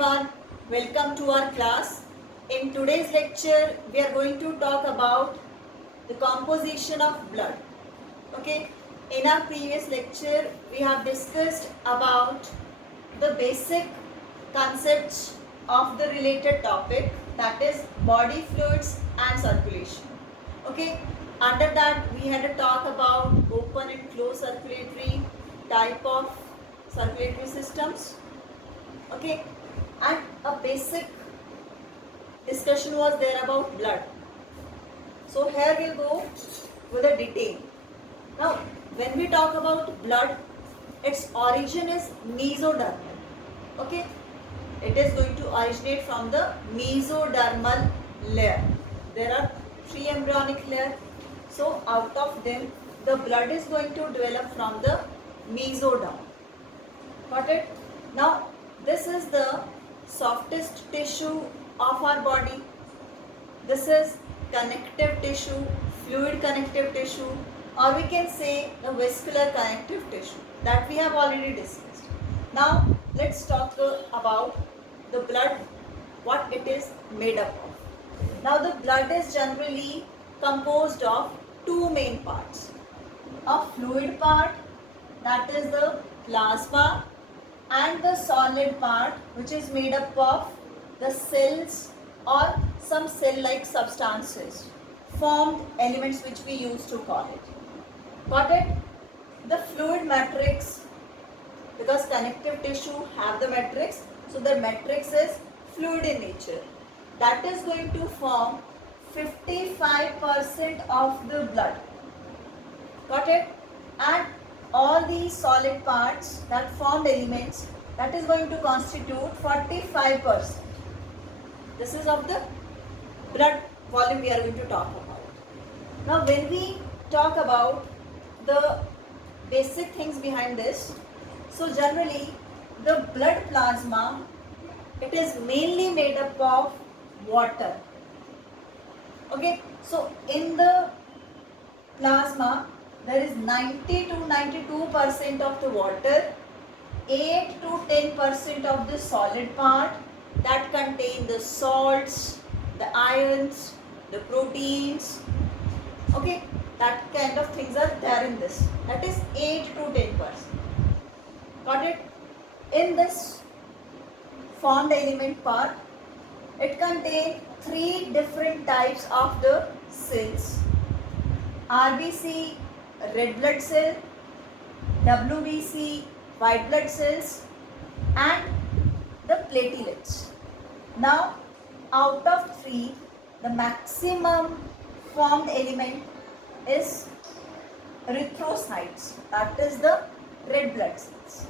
everyone, welcome to our class. In today's lecture, we are going to talk about the composition of blood. Okay, in our previous lecture, we have discussed about the basic concepts of the related topic, that is body fluids and circulation. Okay, under that we had a talk about open and closed circulatory type of circulatory systems. Okay, and a basic discussion was there about blood. So here we'll go with a detail. Now when we talk about blood, its origin is mesodermal. Okay, it is going to originate from the mesodermal layer. There are 3 embryonic layers. So out of them the blood is going to develop from the mesoderm. Got it? Now this is the softest tissue of our body. This is connective tissue, fluid connective tissue, or we can say the vascular connective tissue that we have already discussed. Now let's talk about the blood, what it is made up of. Now the blood is generally composed of 2 main parts. A fluid part, that is the plasma, and the solid part, which is made up of the cells or some cell-like substances, formed elements which we used to call it. Got it? The fluid matrix, because connective tissue have the matrix, so the matrix is fluid in nature. That is going to form 55% of the blood. Got it? And all these solid parts, that formed elements, that is going to constitute 45%. This is of the blood volume we are going to talk about. Now when we talk about the basic things behind this, so generally the blood plasma, it is mainly made up of water. Okay, so in the plasma there is 90 to 92% of the water, 8 to 10% of the solid part that contain the salts, the ions, the proteins. Okay, that kind of things are there in this. That is 8 to 10%. Got it? In this formed element part, it contains 3 different types of the cells: RBC, red blood cell, WBC, white blood cells, and the platelets. Now out of 3, the maximum formed element is erythrocytes, that is the red blood cells.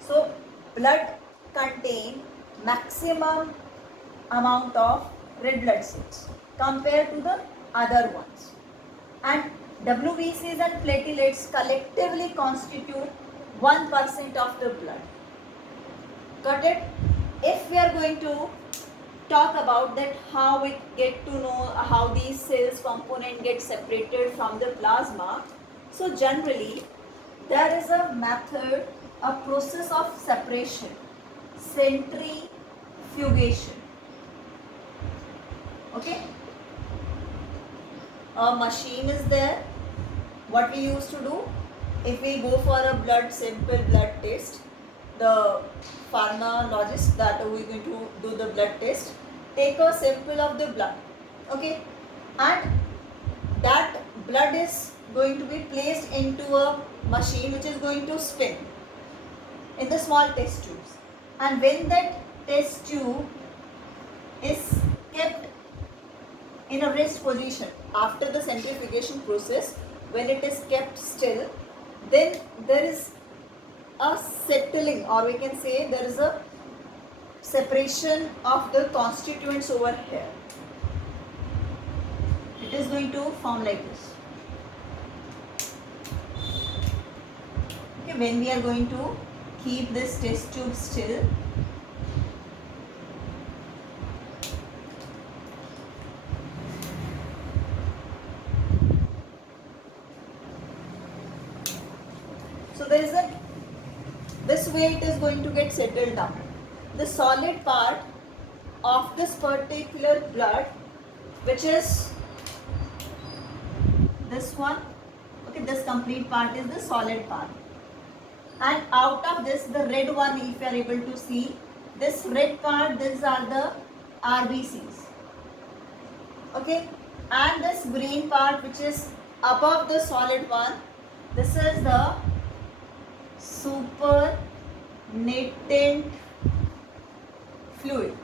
So blood contain maximum amount of red blood cells compared to the other ones, and WBCs and platelets collectively constitute 1% of the blood. Got it? If we are going to talk about that, how we get to know how these cells component get separated from the plasma, so generally there is a method, a process of separation, centrifugation. Okay, a machine is there. What we used to do, if we go for a simple blood test, the pharmacologist that we are going to do the blood test, take a sample of the blood. Okay, and that blood is going to be placed into a machine which is going to spin in the small test tubes, and when that test tube is kept in a rest position after the centrifugation process, when it is kept still, then there is a settling, or we can say there is a separation of the constituents over here. It is going to form like this. Okay, when we are going to keep this test tube still, so there is a, this way it is going to get settled down. the solid part of this particular blood, which is this one. Okay, this complete part is the solid part, and out of this, the red one, if you are able to see, this red part, these are the RBCs. Okay, and this green part, which is above the solid one, this is the supernatant fluid.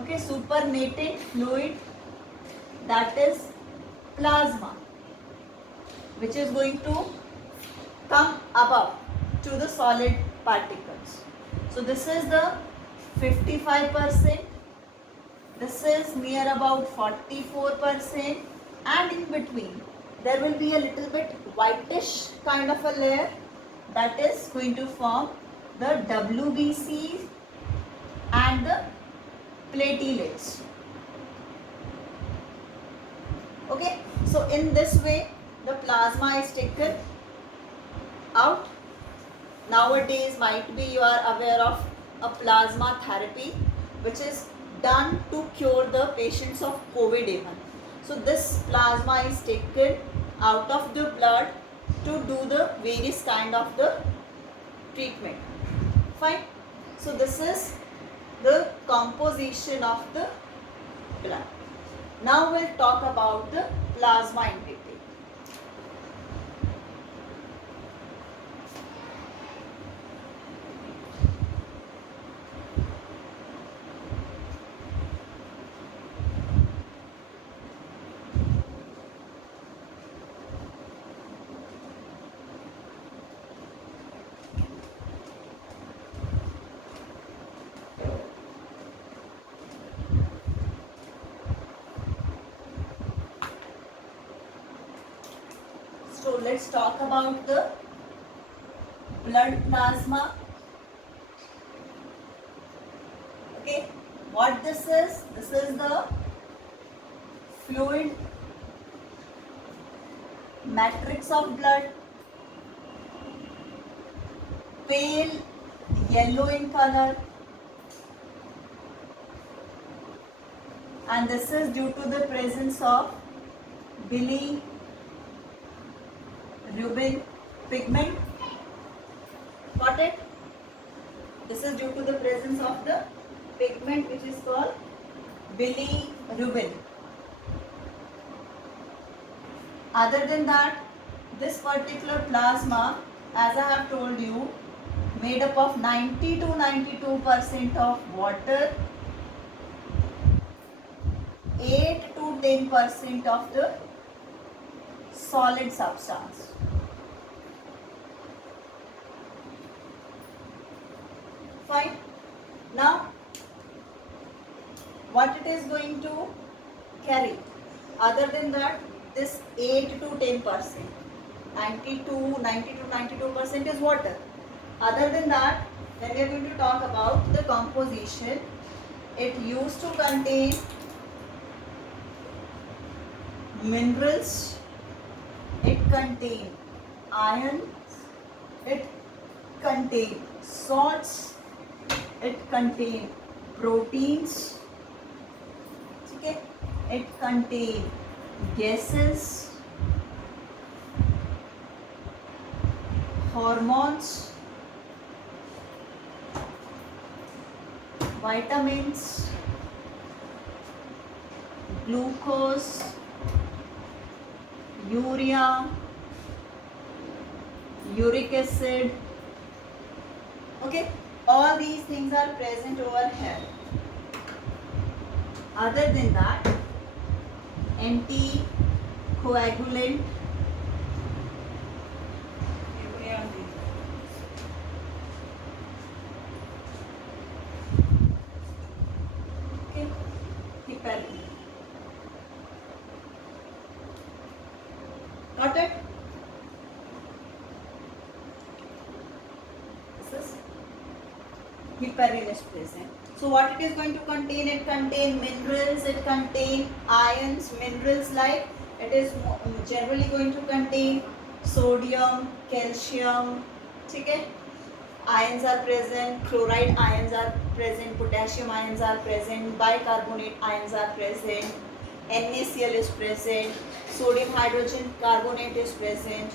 Okay, supernatant fluid, that is plasma, which is going to come above to the solid particles. So this is the 55%, this is near about 44%, and in between there will be a little bit whitish kind of a layer that is going to form the WBCs and the platelets. Okay, so in this way the plasma is taken out. Nowadays might be you are aware of a plasma therapy which is done to cure the patients of COVID even. So this plasma is taken out of the blood to do the various kind of the treatment. Fine. So this is the composition of the blood. Now we'll talk about the plasma in detail. So let's talk about the blood plasma. Okay, what this is the fluid matrix of blood, pale yellow in color, and this is due to the presence of bilirubin pigment. Got it? This is due to the presence of the pigment which is called bilirubin. Other than that, this particular plasma, as I have told you, made up of 90 to 92% of water, 8 to 10% of the solid substance. Fine. Now, what it is going to carry? Other than that, this 8 to 10%, 90 to 92% is water. Other than that, when we are going to talk about the composition, it used to contain minerals, it contains ions, it contains salts, it contains proteins, okay? It contains gases, hormones, vitamins, glucose, urea, uric acid. Okay, all these things are present over here. Other than that, anticoagulant, okay, heparin. Got it? This is heparin is present. So what it is going to contain? It contains minerals, it contains ions, minerals like it is generally going to contain sodium, calcium, okay? ions are present, chloride ions are present, potassium ions are present, bicarbonate ions are present, NaCl is present, sodium hydrogen carbonate is present,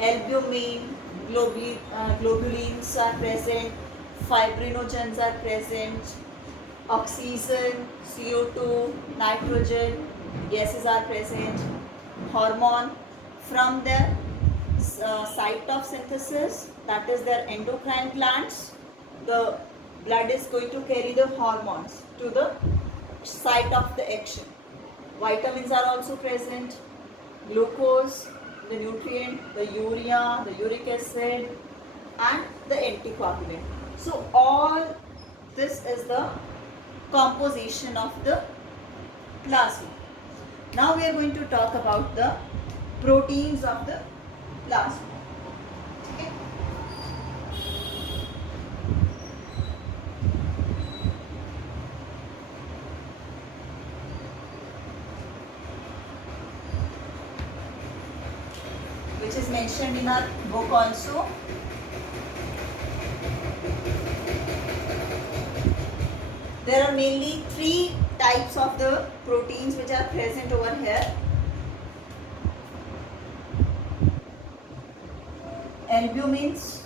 albumin, globulins are present, fibrinogens are present, oxygen, CO2, nitrogen, gases are present, hormone from the site of synthesis, that is their endocrine glands. The blood is going to carry the hormones to the site of the action. Vitamins are also present, glucose, the nutrient, the urea, the uric acid, and the anticoagulant. So all this is the composition of the plasma. Now we are going to talk about the proteins of the plasma. Okay? Which is mentioned in our book also. There are mainly three types of the proteins which are present over here. Albumins,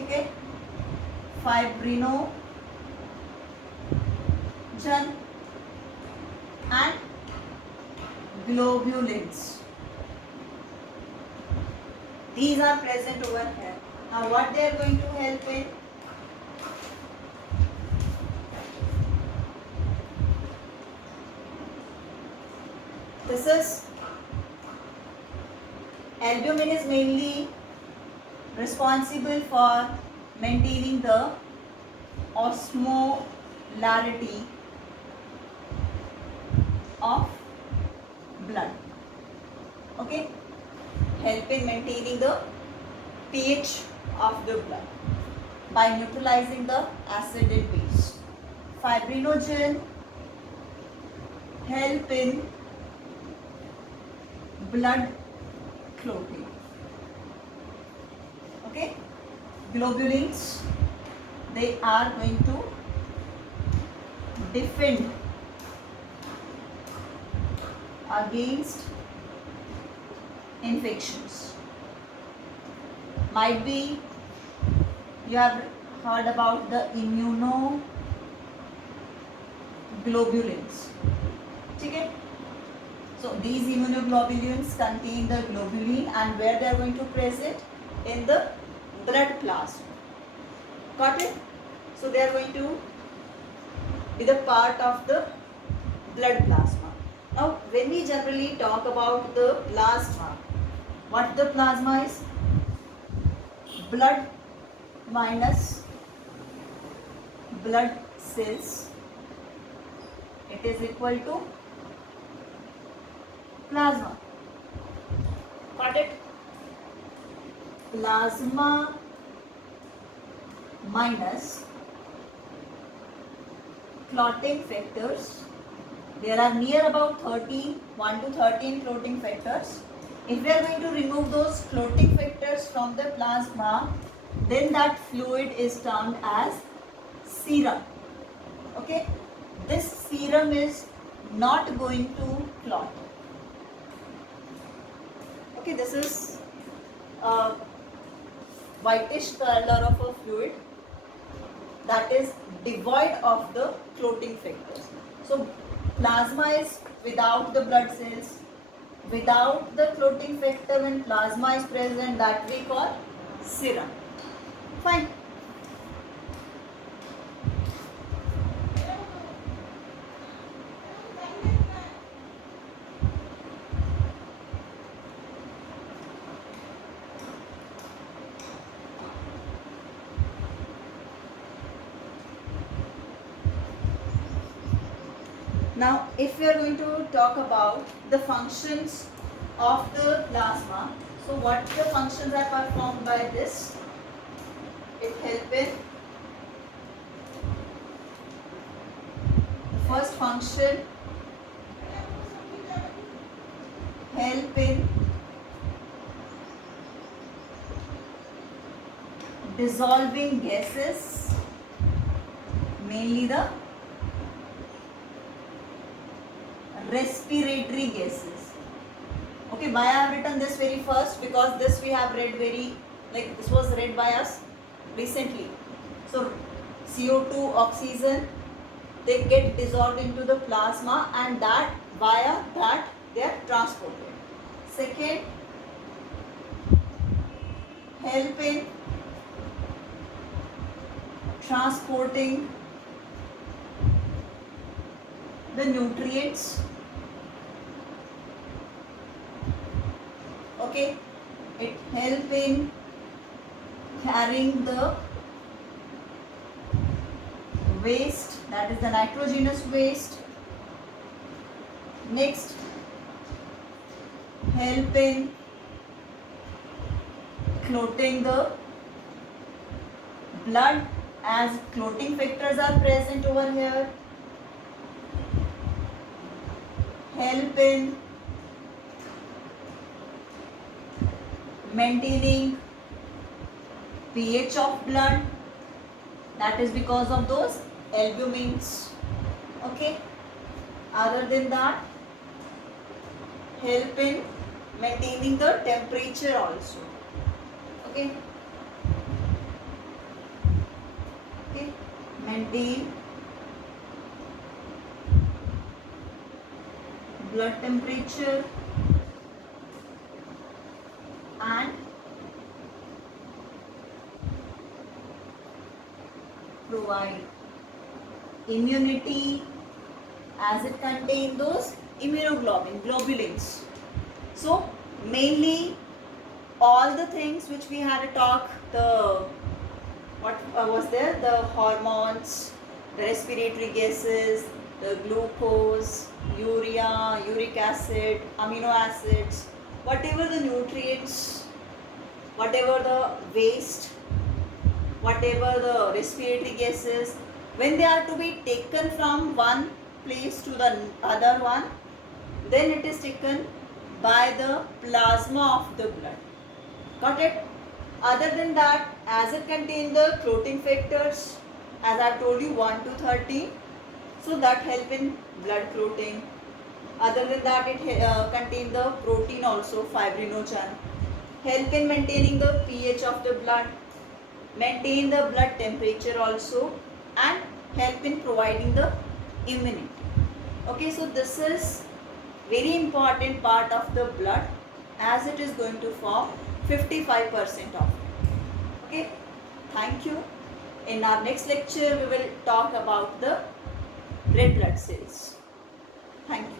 okay, fibrinogen and globulins. These are present over here. Now what they are going to help in? This is albumin is mainly responsible for maintaining the osmolarity of blood. Okay, help in maintaining the pH of the blood by neutralizing the acid and base. Fibrinogen help in blood clotting. Okay, globulins, they are going to defend against infections. Might be you have heard about the immunoglobulins. Okay? So these immunoglobulins contain the globulin, and where they are going to present? In the blood plasma. Got it? So they are going to be the part of the blood plasma. Now when we generally talk about the plasma, what the plasma is? Blood minus blood cells. It is equal to plasma. Got it? Plasma minus clotting factors. There are near about 1 to 13 clotting factors. If we are going to remove those clotting factors from the plasma, then that fluid is termed as serum. Okay? This serum is not going to clot. Okay, this is a whitish color of a fluid that is devoid of the clotting factors. So plasma is without the blood cells, without the clotting factor. When plasma is present, that we call serum. Fine. Now, if we are going to talk about the functions of the plasma, so what the functions are performed by this? It helps in the first function, help in dissolving gases, mainly the respiratory gases. Okay, why I have written this very first? Because this we have read very, like this was read by us recently. So CO2, oxygen, they get dissolved into the plasma, and that via that they are transported. Second, help in transporting the nutrients. Okay, it help in carrying the waste, that is the nitrogenous waste. Next, help in clotting the blood, as clotting factors are present over here. Help in maintaining pH of blood, that is because of those albumins. Okay, other than that, help in maintaining the temperature also. Okay, maintain blood temperature and provide immunity, as it contains those globulins. So mainly all the things which we had a talk, the what was there, the hormones, the respiratory gases, the glucose, urea, uric acid, amino acids, whatever the nutrients, whatever the waste, whatever the respiratory gases, when they are to be taken from one place to the other one, then it is taken by the plasma of the blood. Got it? Other than that, as it contains the clotting factors, as I told you 1 to 13, so that help in blood clotting. Other than that, it contains the protein also, fibrinogen, help in maintaining the pH of the blood, maintain the blood temperature also, and help in providing the immunity. Okay, so this is very important part of the blood, as it is going to form 55% of it. Okay, thank you. In our next lecture, we will talk about the red blood cells. Thank you.